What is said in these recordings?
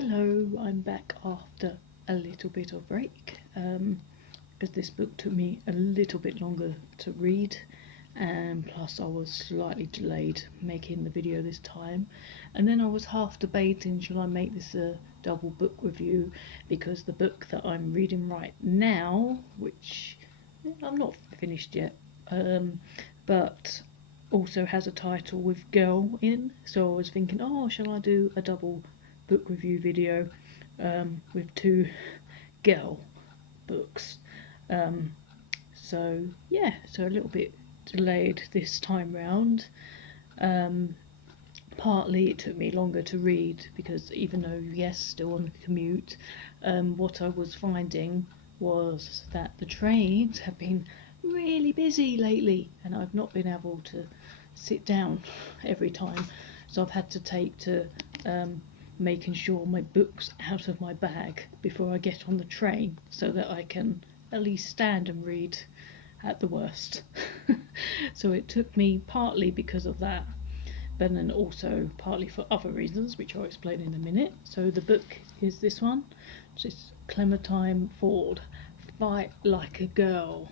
Hello, I'm back after a little bit of break because this book took me a little bit longer to read, and plus I was slightly delayed making the video this time, and then I was half debating should I make this a double book review because the book that I'm reading right now, which I'm not finished yet, but also has a title with girl in, so I was thinking, oh, shall I do a double book review video with two girl books. So a little bit delayed this time round. Partly it took me longer to read because even though, yes, still on the commute, what I was finding was that the trains have been really busy lately and I've not been able to sit down every time, so I've had to take to making sure my book's out of my bag before I get on the train so that I can at least stand and read at the worst. So it took me partly because of that, but then also partly for other reasons, which I'll explain in a minute. So the book is this one, which is Clementine Ford, Fight Like a Girl.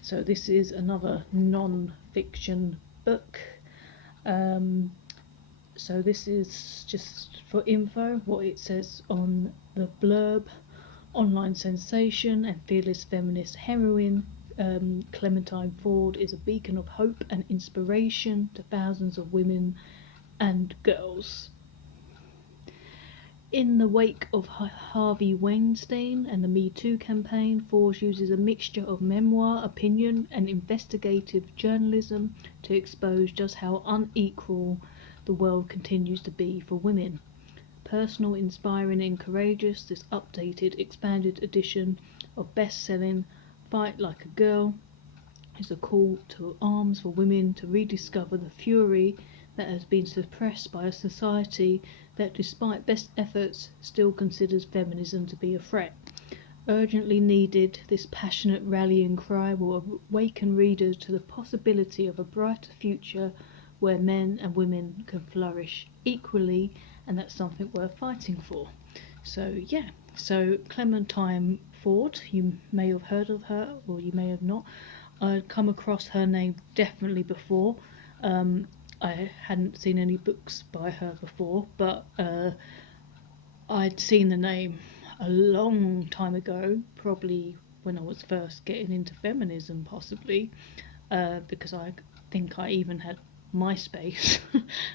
So this is another non-fiction book. So this is just for info what it says on the blurb. Online sensation and fearless feminist heroine, Clementine Ford is a beacon of hope and inspiration to thousands of women and girls. In the wake of Harvey Weinstein and the Me Too campaign, Ford uses a mixture of memoir, opinion, and investigative journalism to expose just how unequal the world continues to be for women. Personal, inspiring, and courageous, this updated, expanded edition of best-selling Fight Like a Girl is a call to arms for women to rediscover the fury that has been suppressed by a society that, despite best efforts, still considers feminism to be a threat. Urgently needed, this passionate rallying cry will awaken readers to the possibility of a brighter future where men and women can flourish equally, and that's something worth fighting for. So Clementine Ford, you may have heard of her or you may have not. I'd come across her name definitely before. I hadn't seen any books by her before, but I'd seen the name a long time ago, probably when I was first getting into feminism, possibly, because I think I even had MySpace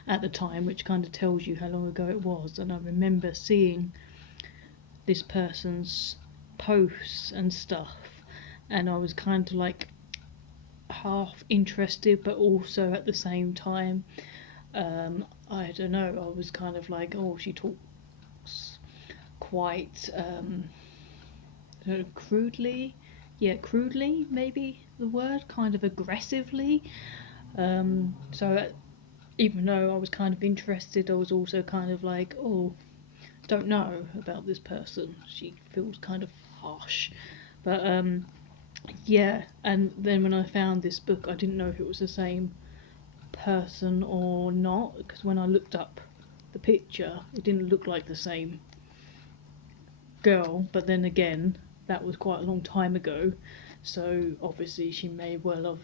at the time, which kind of tells you how long ago it was. And I remember seeing this person's posts and stuff, and I was kind of like half interested, but also at the same time, I don't know, I was kind of like, oh, she talks quite crudely, crudely, maybe the word, kind of aggressively. So even though I was kind of interested, I was also kind of like, oh, don't know about this person. She feels kind of harsh. But yeah, and then when I found this book, I didn't know if it was the same person or not, because when I looked up the picture, it didn't look like the same girl. But then again, that was quite a long time ago, so obviously she may well have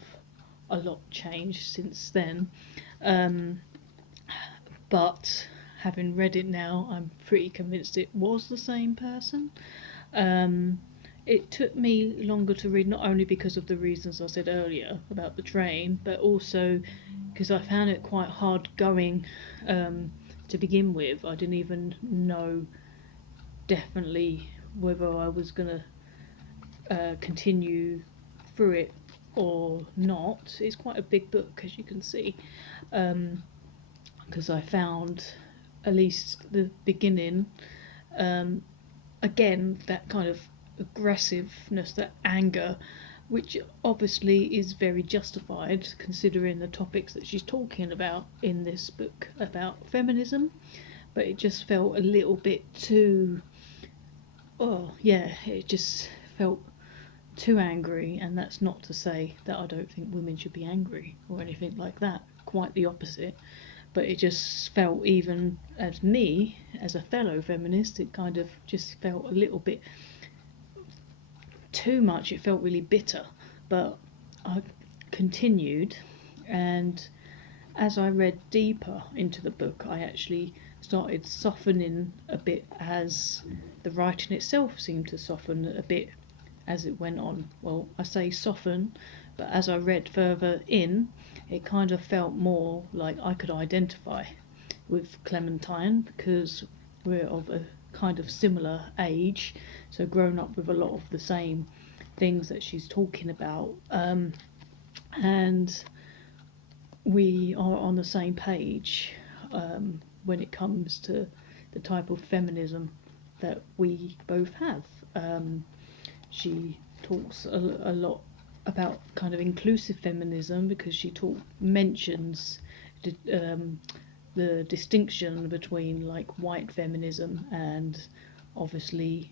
a lot changed since then. But having read it now, I'm pretty convinced it was the same person. It took me longer to read, not only because of the reasons I said earlier about the train, but also because I found it quite hard going to begin with. I didn't even know definitely whether I was going to continue through it or not. It's quite a big book, as you can see, because I found at least the beginning, again, that kind of aggressiveness, that anger, which obviously is very justified considering the topics that she's talking about in this book about feminism, but it just felt a little bit too, it just felt too angry. And that's not to say that I don't think women should be angry or anything like that, quite the opposite, but it just felt, even as me, as a fellow feminist, it kind of just felt a little bit too much. It felt really bitter, but I continued, and as I read deeper into the book, I actually started softening a bit, as the writing itself seemed to soften a bit as it went on. Well, I say soften, but as I read further in, it kind of felt more like I could identify with Clementine, because we're of a kind of similar age, so grown up with a lot of the same things that she's talking about, and we are on the same page when it comes to the type of feminism that we both have. She talks a lot about kind of inclusive feminism, because she mentions the distinction between like white feminism and obviously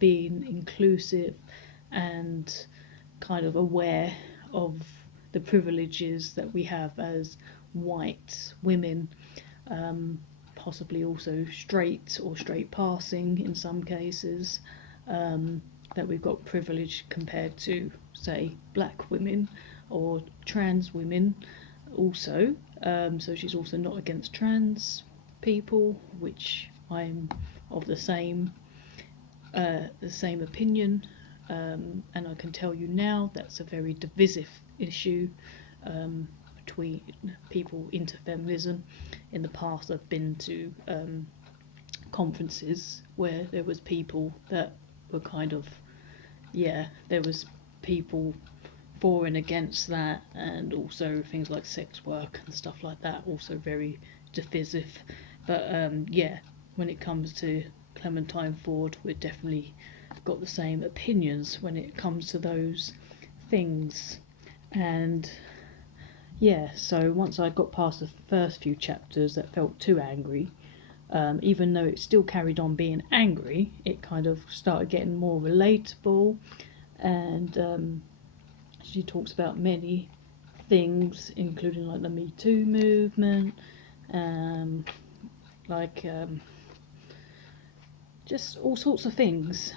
being inclusive and kind of aware of the privileges that we have as white women, possibly also straight or straight passing in some cases, that we've got privilege compared to, say, black women or trans women also. So she's also not against trans people, which I'm of the same opinion, and I can tell you now that's a very divisive issue between people into feminism. In the past, I've been to conferences where there was people that were kind of, there was people for and against that, and also things like sex work and stuff like that, also very divisive. But when it comes to Clementine Ford, we're definitely got the same opinions when it comes to those things. And so once I got past the first few chapters that felt too angry, even though it still carried on being angry, it kind of started getting more relatable, and she talks about many things, including like the Me Too movement, just all sorts of things,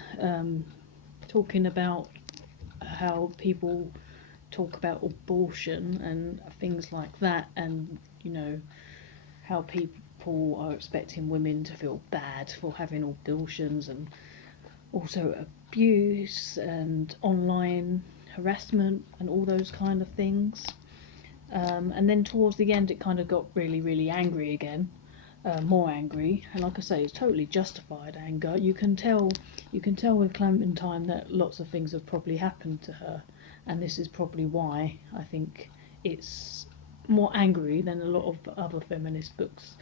talking about how people talk about abortion and things like that, and how people are expecting women to feel bad for having abortions, and also abuse and online harassment and all those kind of things. And then towards the end it kind of got really, really angry again, more angry, and like I say, it's totally justified anger. You can tell with Clementine that lots of things have probably happened to her, and this is probably why I think it's more angry than a lot of other feminist books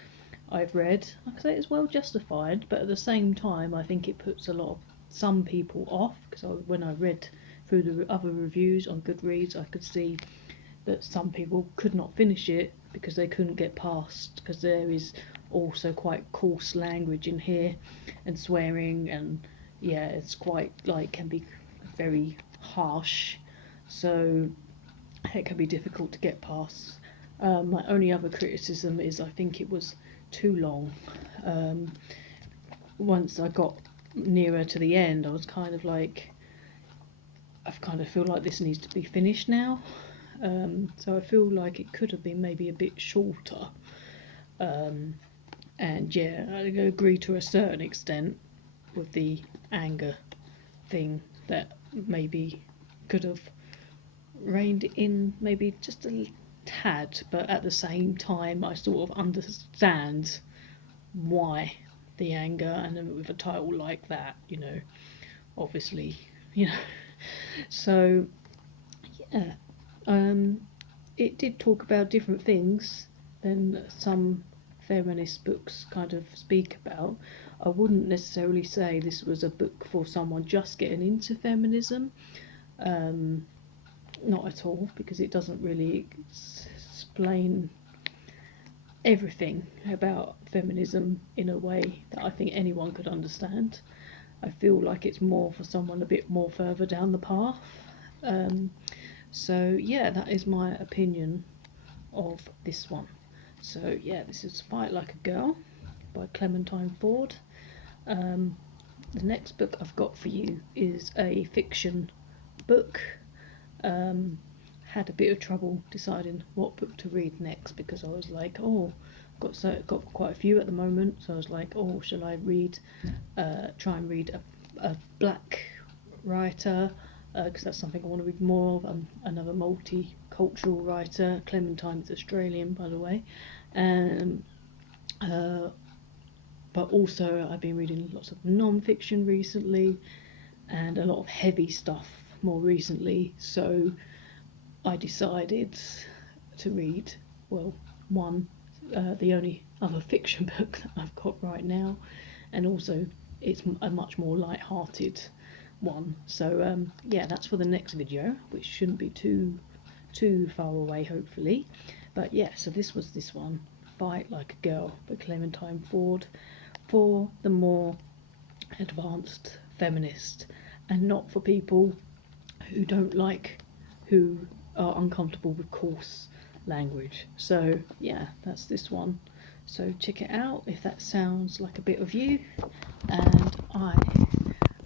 I've read. Like I say, it's well justified, but at the same time I think it puts some people off, because when I read through the other reviews on Goodreads, I could see that some people could not finish it because they couldn't get past, because there is also quite coarse language in here and swearing, and it's quite can be very harsh, so it can be difficult to get past. My only other criticism is I think it was too long. Once I got nearer to the end, I was kind of like, I kind of feel like this needs to be finished now. So I feel like it could have been maybe a bit shorter. And I agree to a certain extent with the anger thing, that maybe could have reined in maybe just a tad, but at the same time I sort of understand why the anger, and then with a title like that, obviously, so it did talk about different things than some feminist books kind of speak about. I wouldn't necessarily say this was a book for someone just getting into feminism, not at all, because it doesn't really explain everything about feminism in a way that I think anyone could understand. I feel like it's more for someone a bit more further down the path. So that is my opinion of this one. So yeah, this is Fight Like a Girl by Clementine Ford. The next book I've got for you is a fiction book. Had a bit of trouble deciding what book to read next, because I was like, oh, got quite a few at the moment, so I was like, oh, shall I try and read a black writer, because that's something I want to read more of. Another multicultural writer. Clementine is Australian, by the way, and but also I've been reading lots of non-fiction recently, and a lot of heavy stuff more recently. So I decided to read, well, the only other fiction book that I've got right now, and also it's a much more light-hearted one. So yeah, that's for the next video, which shouldn't be too far away, hopefully. But yeah, so this was this one, Fight Like a Girl by Clementine Ford, for the more advanced feminist, and not for people who are uncomfortable with coarse language. So yeah, that's this one. So check it out if that sounds like a bit of you, and I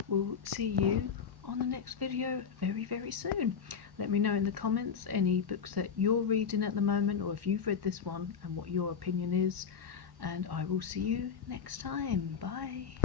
will see you on the next video very, very soon. Let me know in the comments any books that you're reading at the moment, or if you've read this one and what your opinion is, and I will see you next time. Bye.